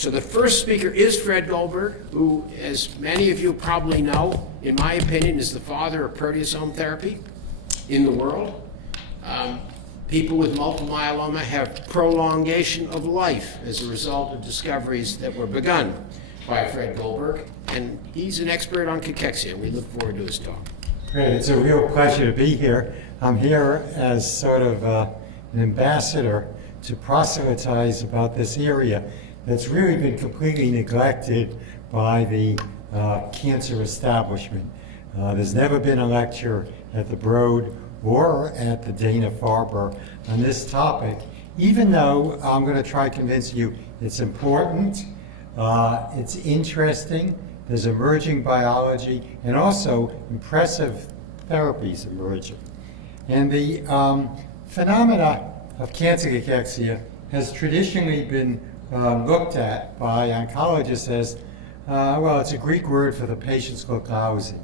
So the first speaker is Fred Goldberg, who, as many of you probably know, in my opinion, is the father of proteasome therapy in the world. People with multiple myeloma have prolongation of life as a result of discoveries that were begun by Fred Goldberg, and he's an expert on cachexia. We look forward to his talk. Great, it's a real pleasure to be here. I'm here as sort of an ambassador to proselytize about this area that's really been completely neglected by the cancer establishment. There's never been a lecture at the Broad or at the Dana-Farber on this topic, even though I'm going to try convincing you it's important, it's interesting, there's emerging biology, and also impressive therapies emerging. And the phenomena of cancer cachexia has traditionally been looked at by oncologists as, well, it's a Greek word for the patients look lousy.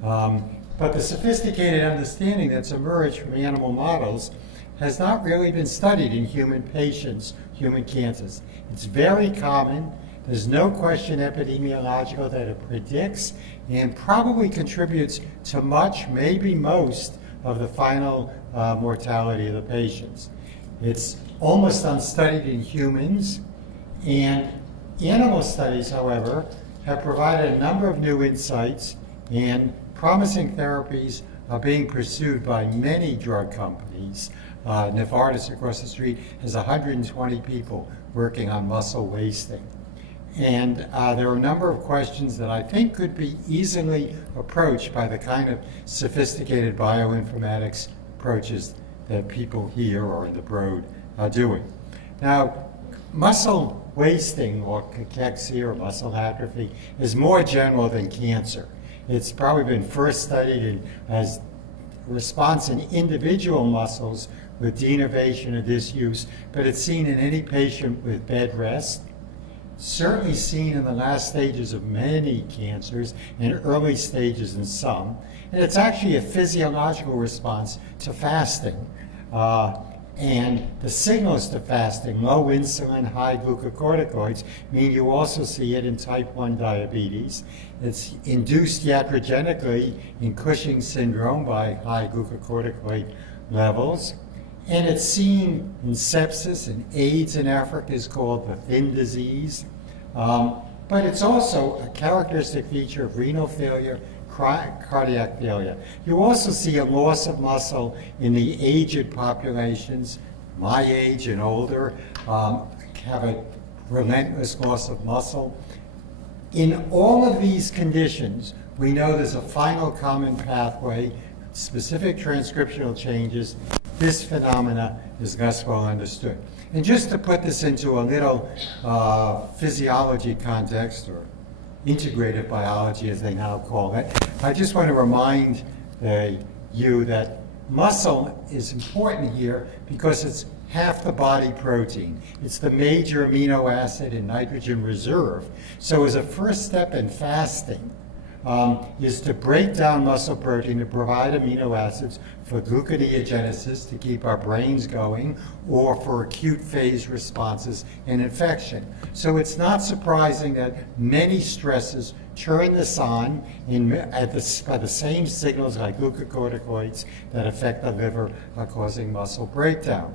But the sophisticated understanding that's emerged from animal models has not really been studied in human patients, human cancers. It's very common. There's no question epidemiological that it predicts and probably contributes to much, maybe most, of the final mortality of the patients. It's almost unstudied in humans, and animal studies, however, have provided a number of new insights, and promising therapies are being pursued by many drug companies. Novartis across the street has 120 people working on muscle wasting. And there are a number of questions that I think could be easily approached by the kind of sophisticated bioinformatics approaches that people here or in the Broad are doing. Now, muscle wasting or cachexia or muscle atrophy is more general than cancer. It's probably been first studied as response in individual muscles with denervation or disuse, but it's seen in any patient with bed rest, certainly seen in the last stages of many cancers and early stages in some. And it's actually a physiological response to fasting. And the signals to fasting, low insulin, high glucocorticoids, mean you also see it in type 1 diabetes. It's induced iatrogenically in Cushing's syndrome by high glucocorticoid levels. And it's seen in sepsis, and AIDS in Africa is called the thin disease. But it's also a characteristic feature of renal failure, cardiac failure. You also see a loss of muscle in the aged populations. My age and older have a relentless loss of muscle. In all of these conditions, we know there's a final common pathway, specific transcriptional changes. This phenomena is less well understood. And just to put this into a little physiology context, or integrative biology as they now call it, I just want to remind you that muscle is important here because it's half the body protein. It's the major amino acid and nitrogen reserve. So as a first step in fasting, is to break down muscle protein to provide amino acids for gluconeogenesis to keep our brains going, or for acute phase responses in infection. So it's not surprising that many stresses turn this on by the same signals like glucocorticoids that affect the liver are causing muscle breakdown.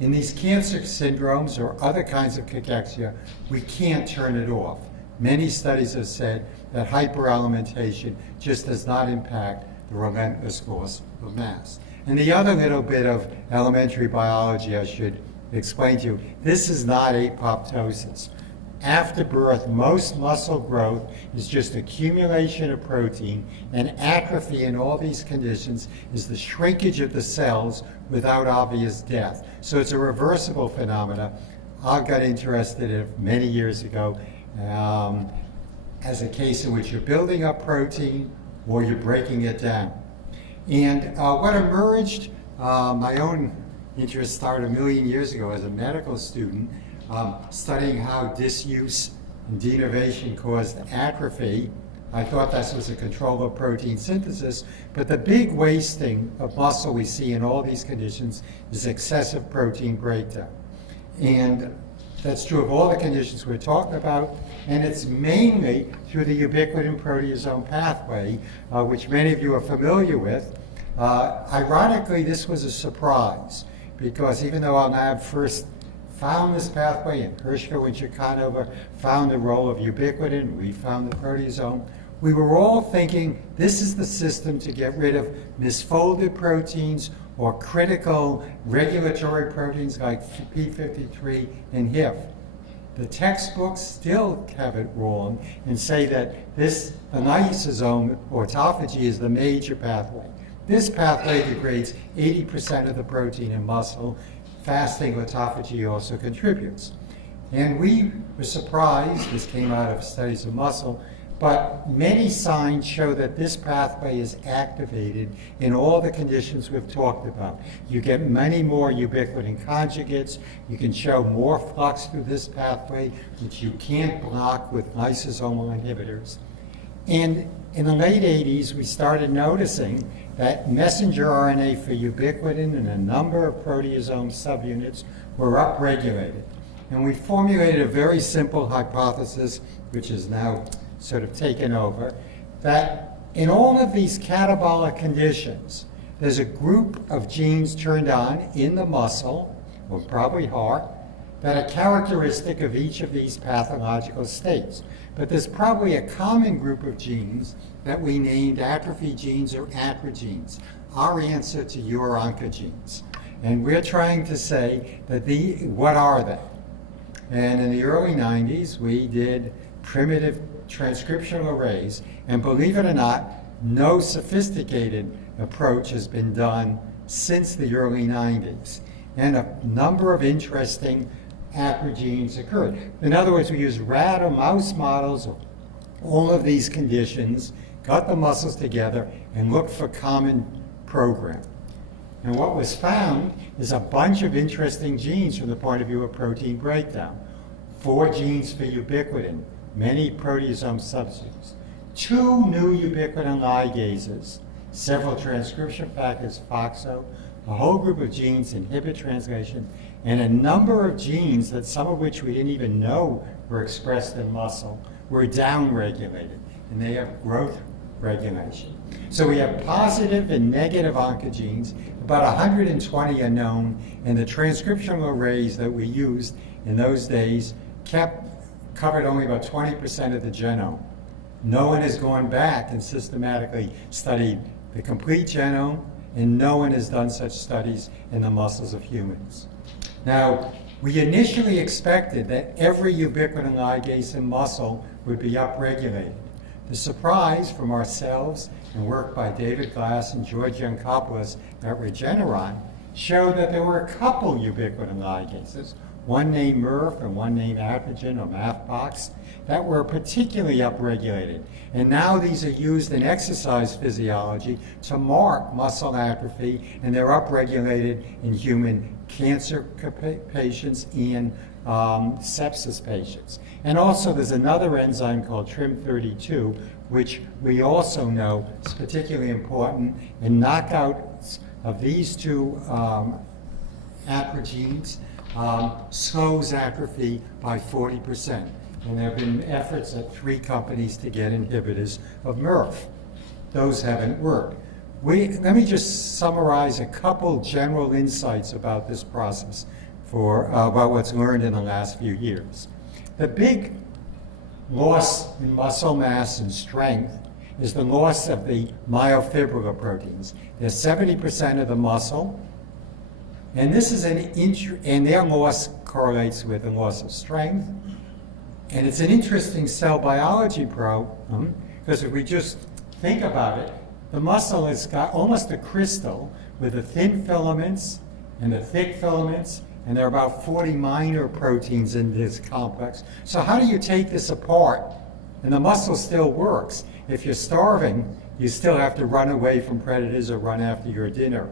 In these cancer syndromes or other kinds of cachexia, we can't turn it off. Many studies have said that hyperalimentation just does not impact the relentless loss of mass. And the other little bit of elementary biology I should explain to you, this is not apoptosis. After birth, most muscle growth is just accumulation of protein, and atrophy in all these conditions is the shrinkage of the cells without obvious death. So it's a reversible phenomena. I got interested in it many years ago as a case in which you're building up protein or you're breaking it down. And what emerged, my own interest started 1 million years ago as a medical student, studying how disuse and denervation caused atrophy. I thought this was a control of protein synthesis, but the big wasting of muscle we see in all these conditions is excessive protein breakdown. And That's true of all the conditions we're talking about, and it's mainly through the ubiquitin proteasome pathway, which many of you are familiar with. Ironically, this was a surprise, because even though our lab first found this pathway, and Hershko and Chikanova found the role of ubiquitin, we found the proteasome, we were all thinking this is the system to get rid of misfolded proteins or critical regulatory proteins like P53 and HIF. The textbooks still have it wrong and say that the lysosome autophagy is the major pathway. This pathway degrades 80% of the protein in muscle. Fasting autophagy also contributes. And we were surprised, this came out of studies of muscle, but many signs show that this pathway is activated in all the conditions we've talked about. You get many more ubiquitin conjugates. You can show more flux through this pathway, which you can't block with lysosomal inhibitors. And in the late 80s, we started noticing that messenger RNA for ubiquitin and a number of proteasome subunits were upregulated. And we formulated a very simple hypothesis, which is now sort of taken over, that in all of these catabolic conditions, there's a group of genes turned on in the muscle, or probably heart, that are characteristic of each of these pathological states. But there's probably a common group of genes that we named atrophy genes or aprogenes, our answer to your oncogenes. And we're trying to say that what are they? And in the early 90s, we did primitive transcriptional arrays, and believe it or not, no sophisticated approach has been done since the early 90s. And a number of interesting aprogenes occurred. In other words, we used rat or mouse models of all of these conditions, got the muscles together, and looked for common program. And what was found is a bunch of interesting genes from the point of view of protein breakdown. 4 genes for ubiquitin, many proteasome substitutes, 2 new ubiquitin ligases, several transcription factors, FOXO, a whole group of genes inhibit translation, and a number of genes that some of which we didn't even know were expressed in muscle were downregulated, and they have growth regulation. So we have positive and negative oncogenes. About 120 are known, and the transcriptional arrays that we used in those days covered only about 20% of the genome. No one has gone back and systematically studied the complete genome, and no one has done such studies in the muscles of humans. Now, we initially expected that every ubiquitin ligase in muscle would be upregulated. The surprise from ourselves and work by David Glass and George Yancopoulos at Regeneron showed that there were a couple ubiquitin ligases, one named MRF and one named Apigen or MAFBOX, that were particularly upregulated. And now these are used in exercise physiology to mark muscle atrophy, and they're upregulated in human cancer patients and sepsis patients. And also there's another enzyme called TRIM32, which we also know is particularly important in knockouts of these 2 aprogenes. Slows atrophy by 40%. And there have been efforts at 3 companies to get inhibitors of MRF. Those haven't worked. Let me just summarize a couple general insights about this process about what's learned in the last few years. The big loss in muscle mass and strength is the loss of the myofibrillar proteins. They're 70% of the muscle. And this is and their loss correlates with the loss of strength. And it's an interesting cell biology problem, because if we just think about it, the muscle has got almost a crystal with the thin filaments and the thick filaments, and there are about 40 minor proteins in this complex. So how do you take this apart? And the muscle still works. If you're starving, you still have to run away from predators or run after your dinner.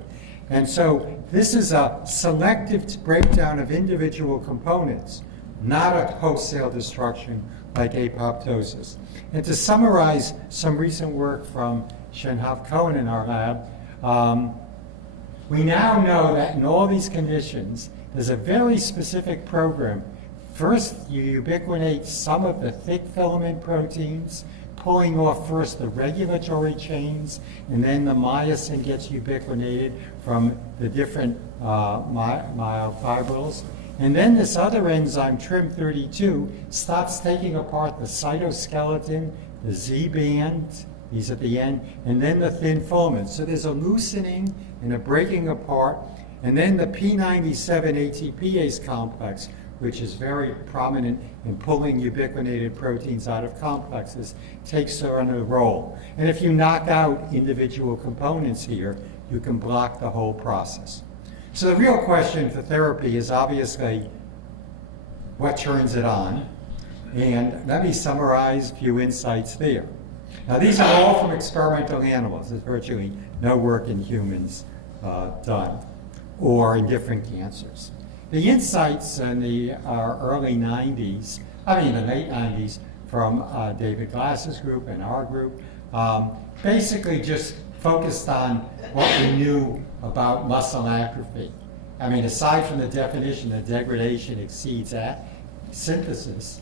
And so this is a selective breakdown of individual components, not a wholesale destruction like apoptosis. And to summarize some recent work from Shenhav Cohen in our lab, we now know that in all these conditions, there's a very specific program First, you ubiquinate some of the thick filament proteins, pulling off first the regulatory chains, and then the myosin gets ubiquinated from the different myofibrils. And then this other enzyme, TRIM32, stops taking apart the cytoskeleton, the Z-band, these at the end, and then the thin filament. So there's a loosening and a breaking apart, and then the P97 ATPase complex, which is very prominent in pulling ubiquinated proteins out of complexes, takes on a role. And if you knock out individual components here, you can block the whole process. So the real question for therapy is obviously what turns it on. And let me summarize a few insights there. Now these are all from experimental animals. There's virtually no work in humans done, or in different cancers. The insights in the early 90s, the late 90s, from David Glass's group and our group, basically just focused on what we knew about muscle atrophy. Aside from the definition that degradation exceeds synthesis,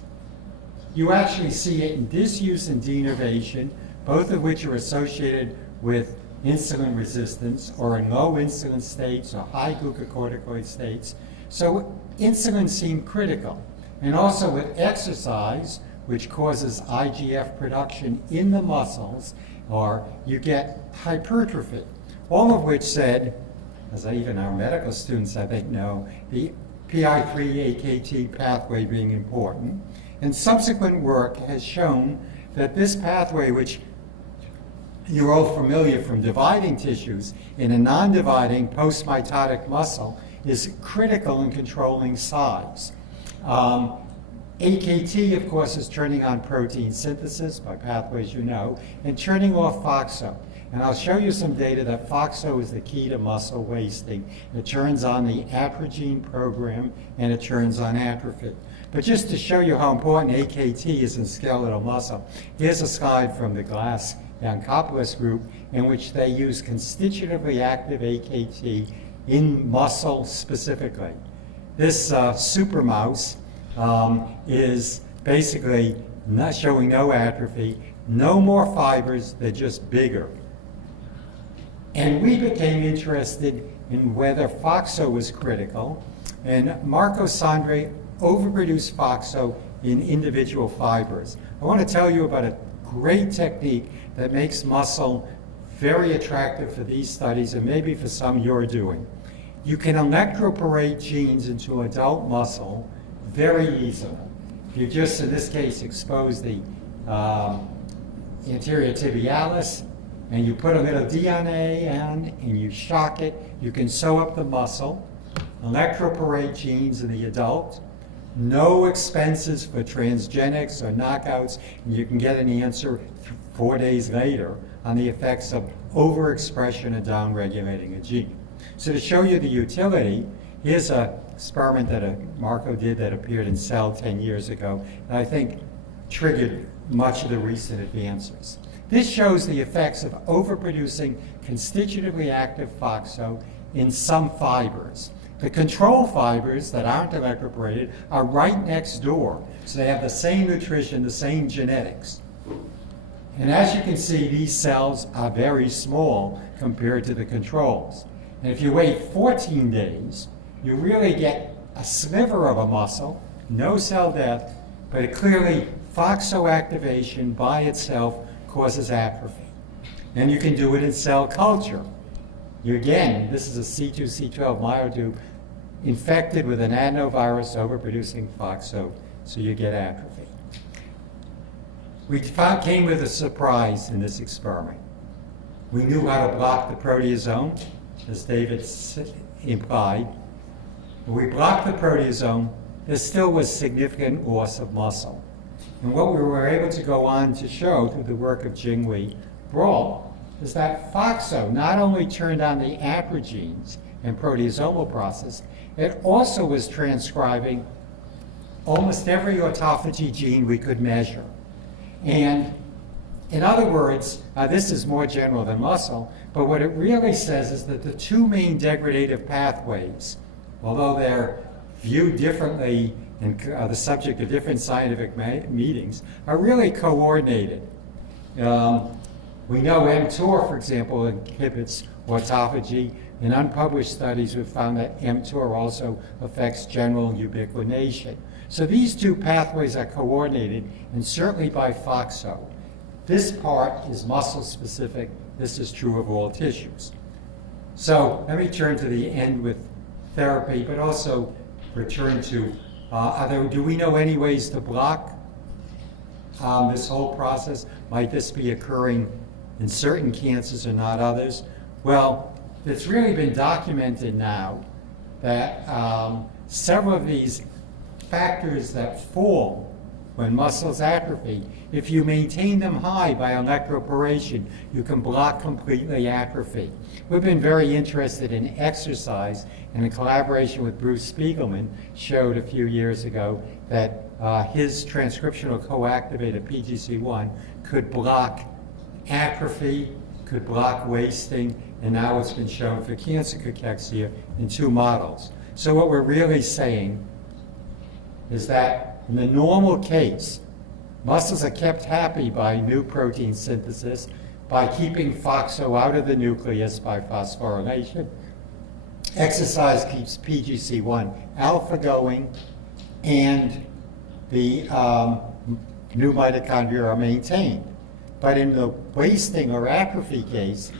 you actually see it in disuse and denervation, both of which are associated with insulin resistance, or in low insulin states or high glucocorticoid states. So insulin seemed critical. And also with exercise, which causes IGF production in the muscles, or you get hypertrophy. All of which said, as even our medical students I think know, the PI3-AKT pathway being important. And subsequent work has shown that this pathway, which you're all familiar from dividing tissues, in a non-dividing post-mitotic muscle, is critical in controlling size. AKT, of course, is turning on protein synthesis by pathways you know, and turning off FOXO. And I'll show you some data that FOXO is the key to muscle wasting. It turns on the atrogene program, and it turns on atrophy. But just to show you how important AKT is in skeletal muscle, here's a slide from the Glass-Yancopoulos group in which they use constitutively active AKT in muscle specifically. This super mouse is basically not showing no atrophy, no more fibers, they're just bigger. And we became interested in whether FOXO was critical, and Marco Sandre overproduced FOXO in individual fibers. I want to tell you about a great technique that makes muscle very attractive for these studies, and maybe for some you're doing. You can electroporate genes into adult muscle very easily. You just, in this case, expose the anterior tibialis, and you put a little DNA in, and you shock it. You can sew up the muscle, electroporate genes in the adult, no expenses for transgenics or knockouts, and you can get an answer 4 days later on the effects of overexpression and downregulating a gene. So to show you the utility, here's an experiment that Marco did that appeared in Cell 10 years ago, and I think triggered much of the recent advances. This shows the effects of overproducing constitutively active FOXO in some fibers. The control fibers that aren't electroporated are right next door, so they have the same nutrition, the same genetics. And as you can see, these cells are very small compared to the controls. And if you wait 14 days, you really get a sliver of a muscle, no cell death, but it clearly FOXO activation by itself causes atrophy. And you can do it in cell culture. Again, this is a C2C12 myotube infected with an adenovirus overproducing FOXO, so you get atrophy. We came with a surprise in this experiment. We knew how to block the proteasome, as David implied. When we blocked the proteasome, there still was significant loss of muscle. And what we were able to go on to show through the work of Jingwei Brawl is that FOXO not only turned on the aprogenes and proteasomal process, it also was transcribing almost every autophagy gene we could measure. And in other words, this is more general than muscle, but what it really says is that the two main degradative pathways, although they're viewed differently and the subject of different scientific meetings are really coordinated. We know mTOR, for example, inhibits autophagy. In unpublished studies, we've found that mTOR also affects general ubiquitination. So these two pathways are coordinated, and certainly by FOXO. This part is muscle-specific. This is true of all tissues. So let me turn to the end with therapy, but also return to, do we know any ways to block this whole process? Might this be occurring in certain cancers and not others? Well, it's really been documented now that several of these factors that fall when muscles atrophy, if you maintain them high by electroporation, you can block completely atrophy. We've been very interested in exercise, and in collaboration with Bruce Spiegelman, showed a few years ago that his transcriptional coactivator, PGC1, could block atrophy, could block wasting, and now it's been shown for cancer cachexia in 2 models. So what we're really saying is that in the normal case, muscles are kept happy by new protein synthesis, by keeping FOXO out of the nucleus by phosphorylation. Exercise keeps PGC1 alpha going, and the new mitochondria are maintained. But in the wasting or atrophy case,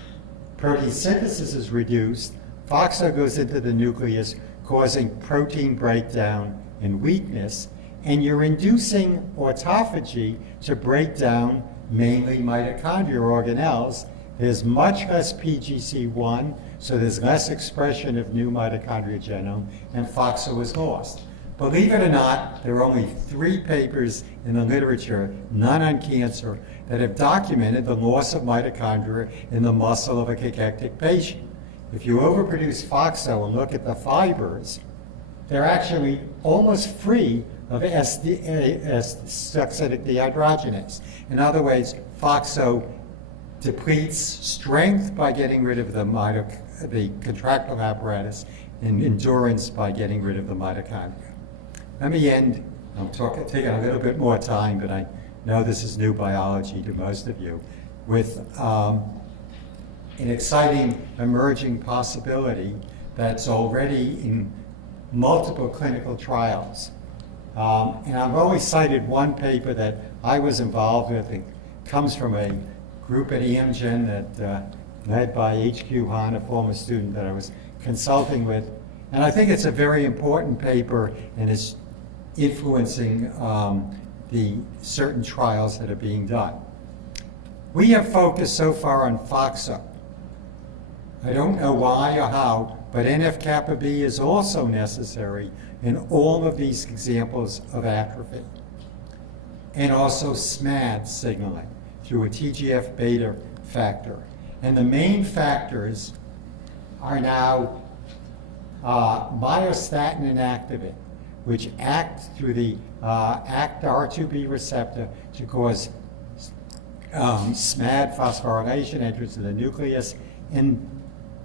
protein synthesis is reduced, FOXO goes into the nucleus, causing protein breakdown and weakness, and you're inducing autophagy to break down mainly mitochondrial organelles. There's much less PGC1, so there's less expression of new mitochondrial genome, and FOXO is lost. Believe it or not, there are only 3 papers in the literature, none on cancer, that have documented the loss of mitochondria in the muscle of a cachectic patient. If you overproduce FOXO and look at the fibers, they're actually almost free of succinate dehydrogenase. In other words, FOXO depletes strength by getting rid of the contractile apparatus and endurance by getting rid of the mitochondria. Let me end. I'm taking a little bit more time, but I know this is new biology to most of you, with an exciting emerging possibility that's already in multiple clinical trials. And I've always cited one paper that I was involved with. It comes from a group at Amgen that led by H.Q. Han, a former student that I was consulting with. And I think it's a very important paper, and it's influencing the certain trials that are being done. We have focused so far on FOXO. I don't know why or how, but NF-kappa B is also necessary in all of these examples of atrophy. And also SMAD signaling through a TGF-beta factor. And the main factors are now myostatin and activin, which act through the ACTR2B receptor to cause SMAD phosphorylation enters the nucleus. And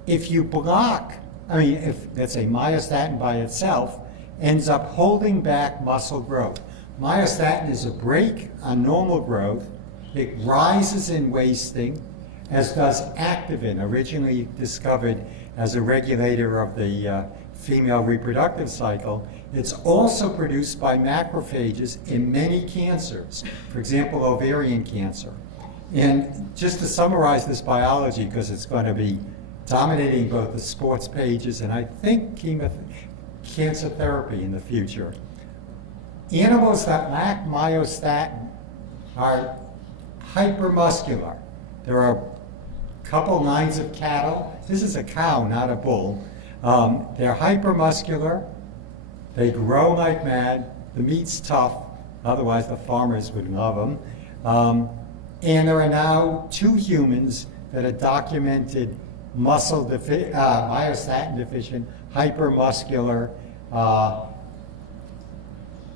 if you block, if let's say myostatin by itself ends up holding back muscle growth. Myostatin is a brake on normal growth. It rises in wasting, as does activin, originally discovered as a regulator of the female reproductive cycle. It's also produced by macrophages in many cancers, for example, ovarian cancer. And just to summarize this biology, because it's going to be dominating both the sports pages and I think cancer therapy in the future. Animals that lack myostatin are hypermuscular. There are a couple lines of cattle. This is a cow, not a bull. They're hypermuscular. They grow like mad. The meat's tough. Otherwise, the farmers would love them. And there are now 2 humans that are documented myostatin deficient, hypermuscular,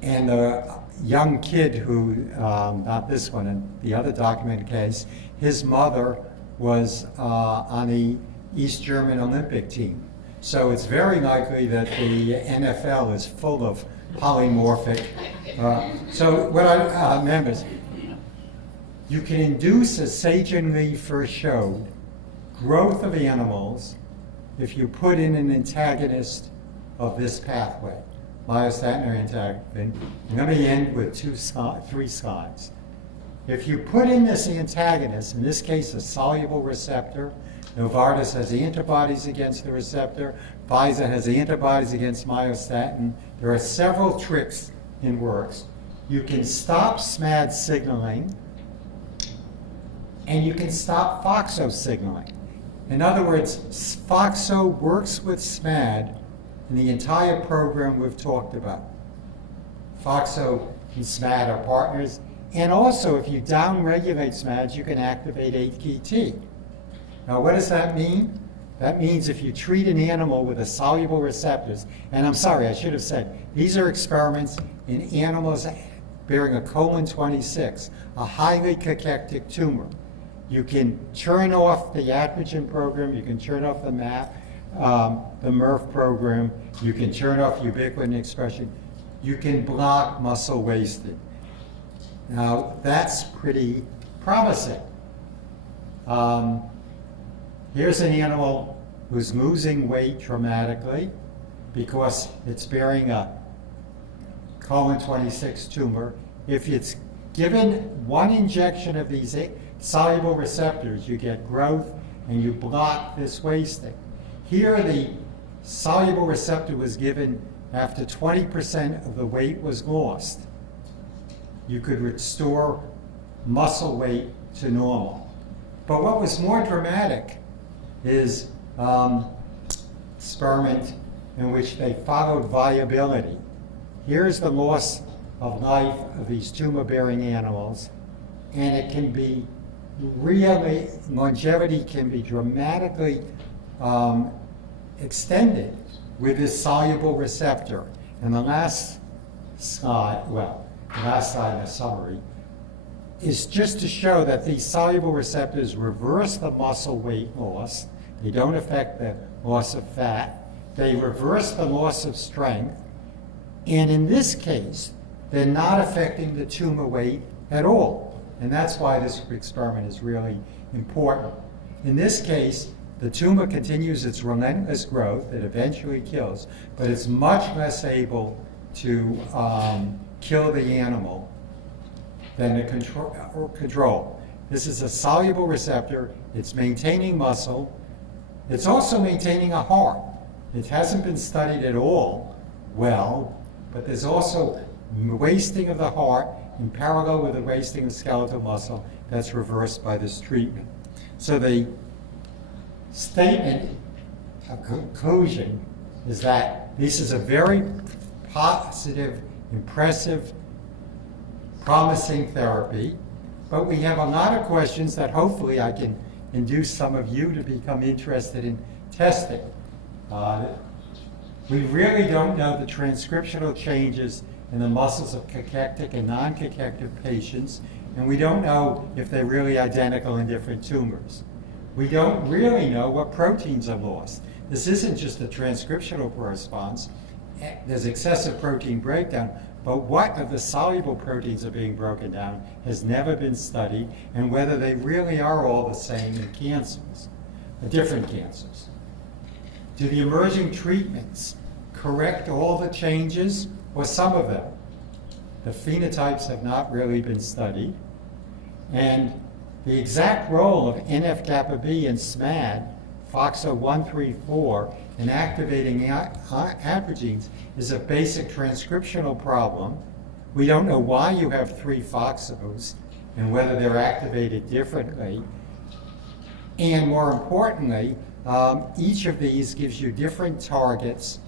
and a young kid who, not this one, and the other documented case, his mother was on the East German Olympic team. So it's very likely that the NFL is full of polymorphic. So what members, you can induce, as Sagen Lee first showed, growth of animals if you put in an antagonist of this pathway, myostatin or antagonist. Let me end with three slides. If you put in this antagonist, in this case a soluble receptor, Novartis has antibodies against the receptor, Pfizer has antibodies against myostatin. There are several tricks in works. You can stop SMAD signaling, and you can stop FOXO signaling. In other words, FOXO works with SMAD in the entire program we've talked about. FOXO and SMAD are partners. And also, if you downregulate SMADs, you can activate AKT. Now, what does that mean? That means if you treat an animal with a soluble receptors, and I'm sorry, I should have said, these are experiments in animals bearing a colon 26, a highly cachectic tumor. You can turn off the atrogen program, you can turn off the MAP, the MRF program, you can turn off ubiquitin expression, you can block muscle wasting. Now, that's pretty promising. Here's an animal who's losing weight dramatically because it's bearing a colon 26 tumor. If it's given one injection of these soluble receptors, you get growth and you block this wasting. Here, the soluble receptor was given after 20% of the weight was lost. You could restore muscle weight to normal. But what was more dramatic is experiment in which they followed viability. Here's the loss of life of these tumor-bearing animals, and it can be really, longevity can be dramatically extended with this soluble receptor. And the last slide, the last slide in the summary, is just to show that these soluble receptors reverse the muscle weight loss. They don't affect the loss of fat. They reverse the loss of strength. And in this case, they're not affecting the tumor weight at all. And that's why this experiment is really important. In this case, the tumor continues its relentless growth. It eventually kills, but it's much less able to kill the animal than the control. This is a soluble receptor. It's maintaining muscle. It's also maintaining a heart. It hasn't been studied at all well, but there's also wasting of the heart in parallel with the wasting of skeletal muscle that's reversed by this treatment. So the statement of conclusion is that this is a very positive, impressive, promising therapy, but we have a lot of questions that hopefully I can induce some of you to become interested in testing. We really don't know the transcriptional changes in the muscles of cachectic and non-cachectic patients, and we don't know if they're really identical in different tumors. We don't really know what proteins are lost. This isn't just a transcriptional response. There's excessive protein breakdown, but what of the soluble proteins are being broken down has never been studied, and whether they really are all the same in cancers, different cancers. Do the emerging treatments correct all the changes or some of them? The phenotypes have not really been studied, and the exact role of NF-kappa B and SMAD, FOXO134, in activating androgens is a basic transcriptional problem. We don't know why you have 3 FOXOs and whether they're activated differently. And more importantly, each of these gives you different targets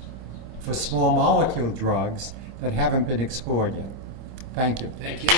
for small molecule drugs that haven't been explored yet. Thank you. Thank you.